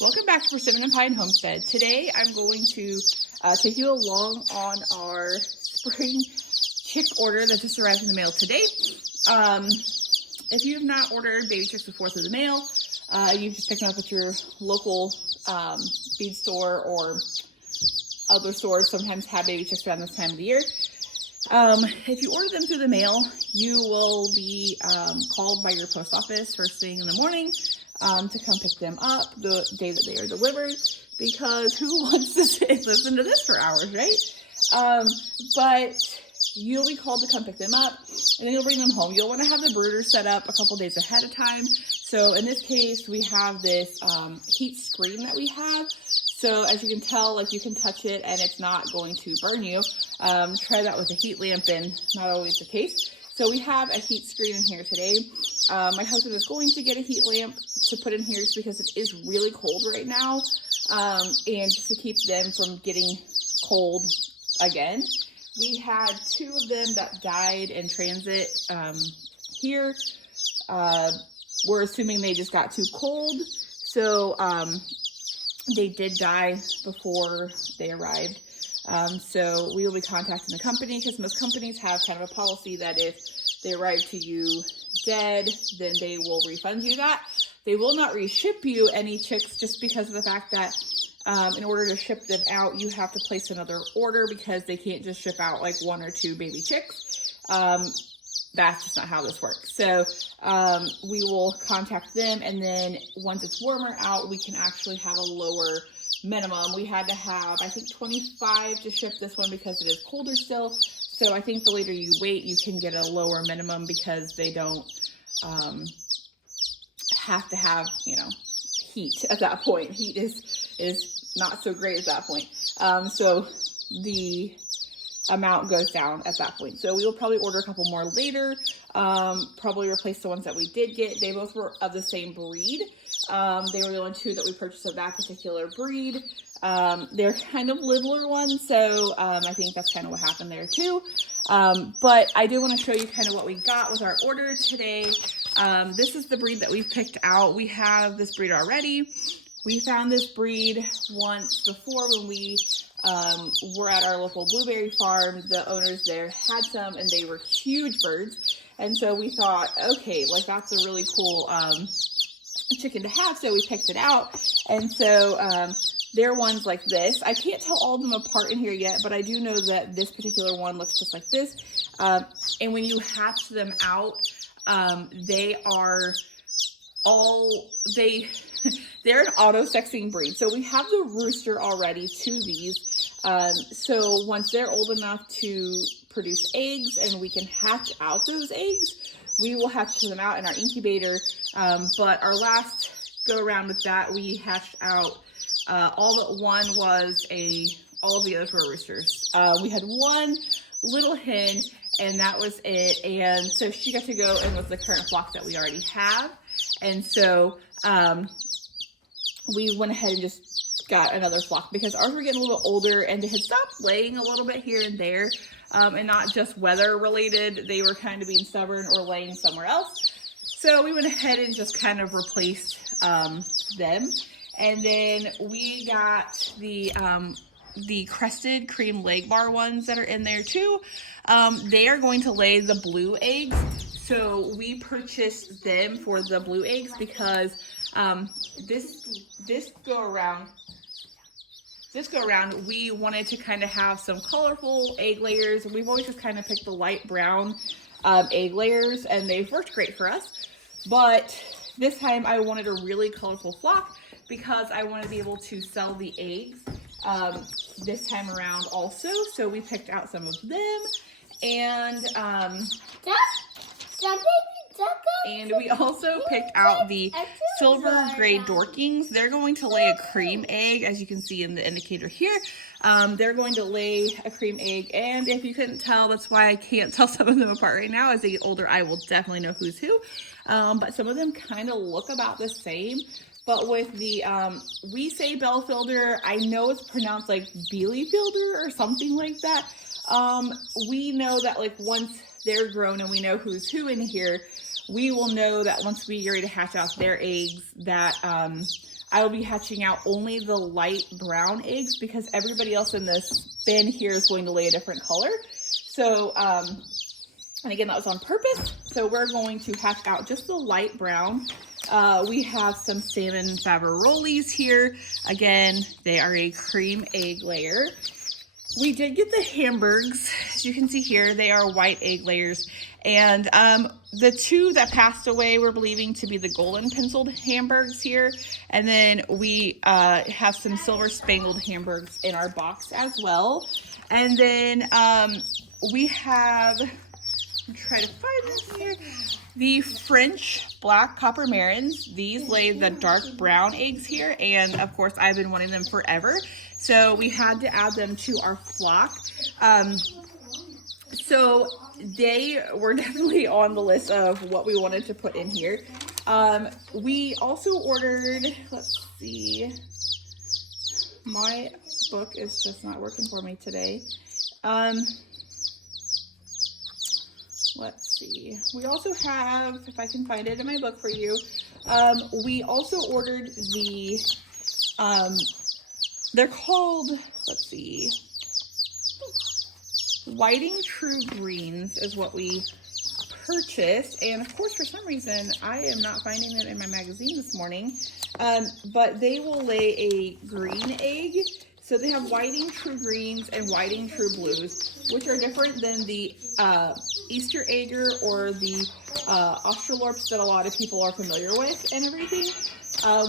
Welcome back to Persimmon and Pine Homestead. Today I'm going to take you along on our spring chick order that just arrived in the mail today. If you have not ordered baby chicks before through the mail, you just pick them up at your local feed store, or other stores sometimes have baby chicks around this time of the year. If you order them through the mail, you will be called by your post office first thing in the morning to come pick them up the day that they are delivered, because who wants to listen to this for hours, right? But you'll be called to come pick them up, and then you'll bring them home. You'll want to have the brooder set up a couple days ahead of time. So in this case, we have this heat screen that we have. So as you can tell, like, you can touch it and it's not going to burn you. Try that with a heat lamp, and not always the case. So we have a heat screen in here today. My husband is going to get a heat lamp to put in here just because it is really cold right now. And just to keep them from getting cold again. We had 2 of them that died in transit here. We're assuming they just got too cold. So they did die before they arrived. So we will be contacting the company, because most companies have kind of a policy that if they arrive to you dead, then they will refund you that. They will not reship you any chicks, just because of the fact that in order to ship them out, you have to place another order, because they can't just ship out like 1 or 2 baby chicks. That's just not how this works. So we will contact them, and then once it's warmer out, we can actually have a lower minimum. We had to have, I think, 25 to ship this one because it is colder still. So I think the later you wait, you can get a lower minimum, because they don't have to have, heat at that point. Heat is not so great at that point. So the amount goes down at that point. So we will probably order a couple more later, probably replace the ones that we did get. They both were of the same breed. They were the only 2 that we purchased of that particular breed. They're kind of littler ones, so I think that's kind of what happened there too. But I do want to show you kind of what we got with our order today. This is the breed that we've picked out. We have this breed already. We found this breed once before when we were at our local blueberry farm. The owners there had some, and they were huge birds. And so we thought, okay, like, that's a really cool chicken to have. So we picked it out. And so they're ones like this. I can't tell all of them apart in here yet, but I do know that this particular one looks just like this. And when you hatch them out, they are they're an auto-sexing breed. So we have the rooster already to these. So once they're old enough to produce eggs and we can hatch out those eggs, we will hatch them out in our incubator. But our last go around with that, we hatched out all but one was all of the others were roosters. We had one little hen, and that was it. And so she got to go in with the current flock that we already have. And so we went ahead and just got another flock, because ours were getting a little older and they had stopped laying a little bit here and there, and not just weather related. They were kind of being stubborn or laying somewhere else. So we went ahead and just kind of replaced them. And then we got the crested cream leg bar ones that are in there too. They are going to lay the blue eggs. So we purchased them for the blue eggs, because this go around, we wanted to kind of have some colorful egg layers. We've always just kind of picked the light brown egg layers, and they've worked great for us. But this time I wanted a really colorful flock, because I want to be able to sell the eggs this time around also. So we picked out some of them, and we also picked out the silver gray Dorkings. They're going to lay a cream egg, as you can see in the indicator here. They're going to lay a cream egg, and if you couldn't tell, that's why I can't tell some of them apart right now. As they get older, I will definitely know who's who. But some of them kind of look about the same. But with the, we say Belfielder, I know it's pronounced like Bielefelder or something like that. We know that, like, once they're grown and we know who's who in here, we will know that once we get ready to hatch out their eggs, that I will be hatching out only the light brown eggs because everybody else in this bin here is going to lay a different color. So, and again, that was on purpose. So we're going to hatch out just the light brown. We have some salmon Favaroli's here. Again, they are a cream egg layer. We did get the Hamburgs. As you can see here, they are white egg layers. And the two that passed away we're believing to be the golden penciled Hamburgs here. And then we have some silver spangled Hamburgs in our box as well. And then we have, I'm trying to find this here, the French black copper marins. These lay the dark brown eggs here. And of course, I've been wanting them forever. So we had to add them to our flock. So they were definitely on the list of what we wanted to put in here. We also ordered, let's see, my book is just not working for me today. Let's see. We also have, if I can find it in my book for you, we also ordered the, they're called, let's see, Whiting True Greens is what we purchased. And of course, for some reason, I am not finding it in my magazine this morning. But they will lay a green egg. So they have Whiting True Greens and Whiting True Blues, which are different than the Easter Egger or the Australorps that a lot of people are familiar with and everything.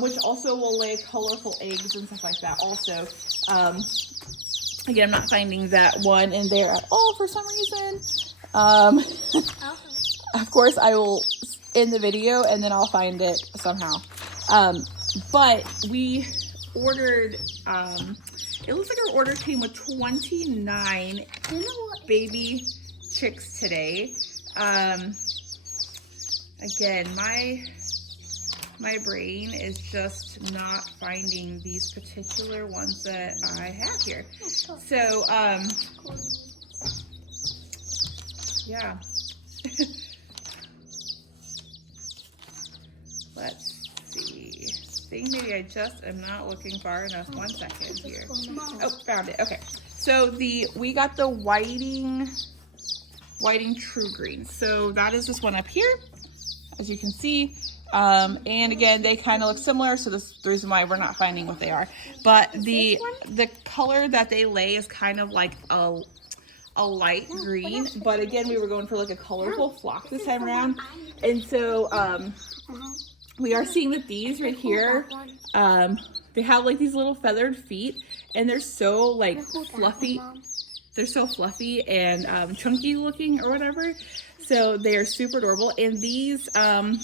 Which also will lay colorful eggs and stuff like that also. Again, I'm not finding that one in there at all for some reason. Of course, I will end the video and then I'll find it somehow. But we ordered, it looks like our order came with 29 baby chicks today. Again, my brain is just not finding these particular ones that I have here. So, yeah. Let's see. I think maybe I just am not looking far enough. 1 second here. Oh, found it. Okay. So we got the Whiting True Green. So that is this one up here, as you can see. And again, they kind of look similar, so this is the reason why we're not finding what they are. But the color that they lay is kind of like a light green. But again, we were going for like a colorful flock this time around. And so we are seeing that these right here, they have like these little feathered feet, and they're so like fluffy. They're so fluffy and chunky looking or whatever. So they are super adorable. And these, I'm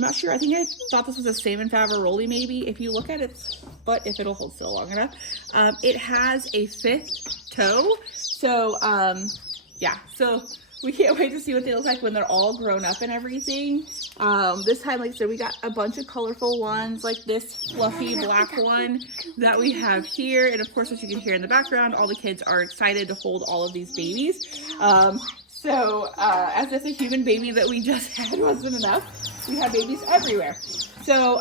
not sure. I think I thought this was a salmon Favaroli maybe. If you look at its butt, if it'll hold still long enough, it has a 5th toe. So, yeah. So we can't wait to see what they look like when they're all grown up and everything. This time, like I said, we got a bunch of colorful ones, like this fluffy black one that we have here. And of course, what you can hear in the background, all the kids are excited to hold all of these babies. So, as if the human baby that we just had wasn't enough, we have babies everywhere. So,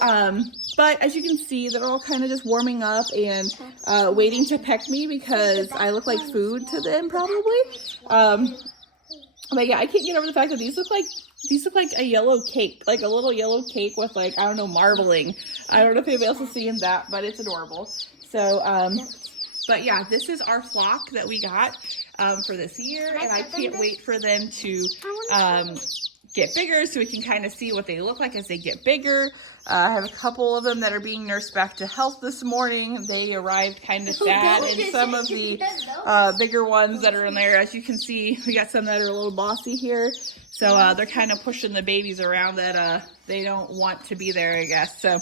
but as you can see, they're all kind of just warming up and waiting to peck me because I look like food to them, probably. But yeah, I can't get over the fact that these look like a yellow cake, like a little yellow cake with like, I don't know, marbling. I don't know if anybody else is seeing that, but it's adorable. So, but yeah, this is our flock that we got for this year, and I can't wait for them to get bigger so we can kind of see what they look like as they get bigger. I have a couple of them that are being nursed back to health this morning. They arrived kind of sad, and some of the bigger ones that are in there, as you can see, we got some that are a little bossy here. So they're kind of pushing the babies around that they don't want to be there, I guess. So,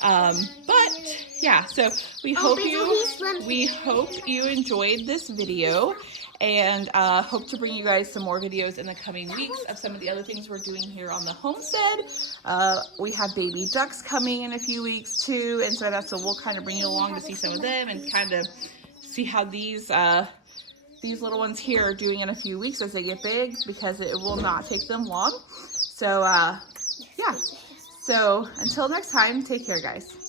but yeah, so we hope you enjoyed this video. And hope to bring you guys some more videos in the coming weeks of some of the other things we're doing here on the homestead. We have baby ducks coming in a few weeks too, and so we'll kind of bring you along to see some of them and kind of see how these little ones here are doing in a few weeks as they get big, because it will not take them long. So yeah, so until next time, take care, guys.